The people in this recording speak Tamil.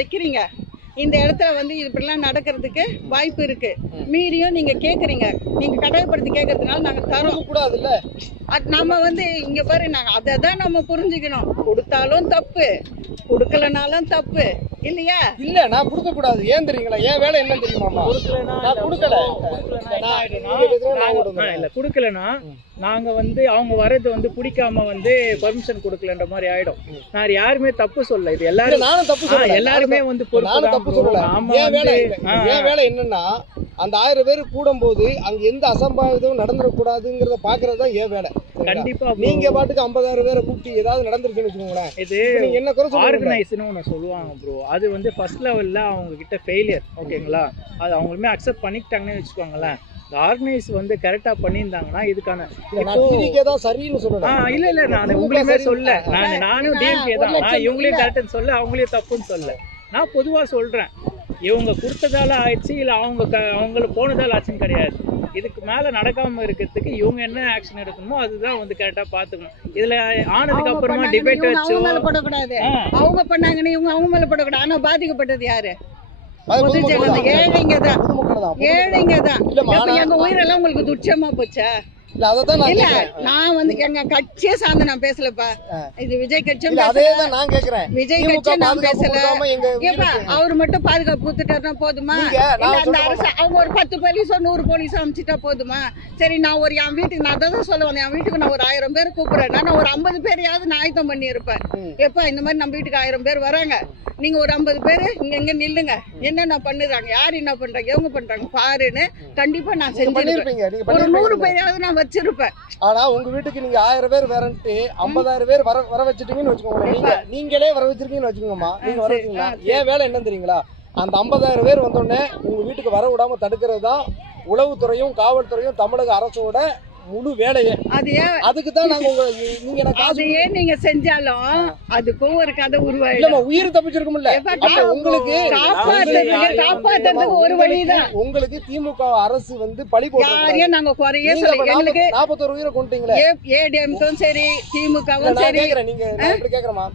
வைக்கிறீங்க, இந்த இடத்துல வந்து இப்படிலாம் நடக்கிறதுக்கு வாய்ப்பு இருக்கு. மீறியும் நீங்க கேக்குறீங்க, நீங்க கட்டாயப்படுத்தி கேட்கறதுனால நாங்க தரோம் கூடாதுல்ல. நம்ம வந்து இங்க பாரு, நாங்க அதை தான் நம்ம புரிஞ்சுக்கணும். கொடுத்தாலும் தப்பு, கொடுக்கலனாலும் தப்பு இல்லையா? இல்ல நான் கொடுக்க கூடாது. ஏன் தெரியுங்களா? ஏன் வேலை என்ன தெரியுமாமா? நான் கொடுக்கல. கொடுக்கலன்னா நாங்க வந்து அவங்க வர்றது வந்து பிடிக்காம வந்து பர்மிஷன் கொடுக்கலன்ற மாதிரி ஆயிடும். நான் யாருமே தப்பு சொல்ல, இது எல்லாரும் நானும் தப்பு சொல்ல, எல்லாருமே வந்து நானும் தப்பு சொல்லல. ஏன் வேலை என்னன்னா, அந்த 1000 பேர் கூடும்போது அங்க எந்த அசம்பாவிதம் நடந்துடக்கூடாதுங்கிறத பாக்குறது தான் ஏன் வேலை. கண்டிப்பா நீங்க பாட்டுக்கு 50,000 பேரை கூப்பிட்டு ஏதாவது நடந்துருச்சுன்னு வச்சுக்கோங்களேன், இது என்ன குறை ஆர்கனைஸ்னு ஒன்று சொல்லுவாங்க ப்ரோ. அது வந்து ஃபர்ஸ்ட் லெவல்ல அவங்க கிட்ட ஃபெயிலியர், ஓகேங்களா? அது அவங்களுமே அக்செப்ட் பண்ணிக்கிட்டாங்கன்னு வச்சுக்கோங்களேன். ஆர்கனைஸ் வந்து கரெக்டா பண்ணியிருந்தாங்கன்னா இதுக்கான சரின்னு சொல்லணும். இல்ல நான் உங்களுமே சொல்ல, நானும் டிஎம்கே தான். நான் இவங்களையும் கரெக்டுன்னு சொல்ல, அவங்களையும் தப்புன்னு சொல்ல. நான் பொதுவா சொல்றேன், இவங்க கொடுத்ததால ஆயிடுச்சு, இல்ல அவங்களுக்கு போனதால ஆச்சுன்னு கிடையாது. இதுக்கு மேல நடக்காம இருக்கிறதுக்கு இவங்க என்ன ஆக்ஷன் எடுக்கணுமோ அதுதான் வந்து கரெக்டா பாத்துக்கணும். இதுல ஆனதுக்கு அப்புறமா டிபேட் வச்சு போடக்கூடாது. அவங்க பண்ணாங்கன்னு இவங்க அவங்க மேல போடக்கூடாது. ஆனா பாதிக்கப்பட்டது யாரு? ஏழைங்க தான். ஏழைங்க தான். எங்க உயிரெல்லாம் உங்களுக்கு துச்சமா போச்சா? இல்ல நான் வந்து எங்க கட்சியே சார்ந்து நான் பேசலப்பா. இது விஜய் கட்சியும் நான் கேக்குறேன். விஜய் கட்சி நான் பேசல. அவரு மட்டும் பாதுகாப்பு கொடுத்துட்டாருன்னா போதுமா? அந்த அரசு அவங்க ஒரு 10 போலீஸோ 100 போலீஸோ அனுப்பிச்சிட்டா போதுமா? சரி, நான் ஒரு என் வீட்டுக்கு நான் அதான் சொல்ல வந்தேன், என் வீட்டுக்கு நான் ஒரு 1000 பேர் கூப்பிடுறேன். நான் ஒரு 50 பேரையாவது நான் ஆயத்தம் பண்ணி இருப்பேன். எப்ப இந்த மாதிரி நம்ம வீட்டுக்கு 1000 பேர் வராங்க, நீங்க ஒரு 50 பேரு இங்க நில்லுங்க, என்னென்ன பண்ணுறாங்க, யார் என்ன பண்றாங்க, எவங்க பண்றாங்க பாருன்னு கண்டிப்பா நான் செஞ்சிருப்பேன். ஒரு 100 பேரையாவது நான் வச்சிருப்பேன். ஆனா உங்க வீட்டுக்கு நீங்க 1000 பேர் வரன்ட்டு 50,000 பேர் வர வச்சுட்டீங்கன்னு வச்சுக்கோங்க. நீங்களே வர வச்சிருக்கீங்கன்னு வச்சுக்கோங்கம்மா. நீங்க வர வச்சீங்களா? ஏன் வேலை என்ன தெரியுங்களா? அந்த 50,000 பேர் வந்தோடனே உங்க வீட்டுக்கு வர விடாம தடுக்கிறது தான் உளவுத்துறையும் காவல்துறையும் தமிழக அரசோட முழு வேலையே. அதுக்கு தான் நாங்க நீங்க செஞ்சாலும் அதுக்கும் ஒரு கதை உருவாயிடும். உயிர் தப்பிச்சிருக்கும்ல. உங்களுக்கு காப்பாத்துறதுக்கு ஒரு வழிதான். உங்களுக்கு திமுக அரசு வந்து பழி போட்டு நாங்க குறைய எங்களுக்கு 41 உயிரை கொண்டுட்டீங்களே. ஏடிஎம்க்கும் சரி திமுகவும் சரி. நீங்க கேக்குறமா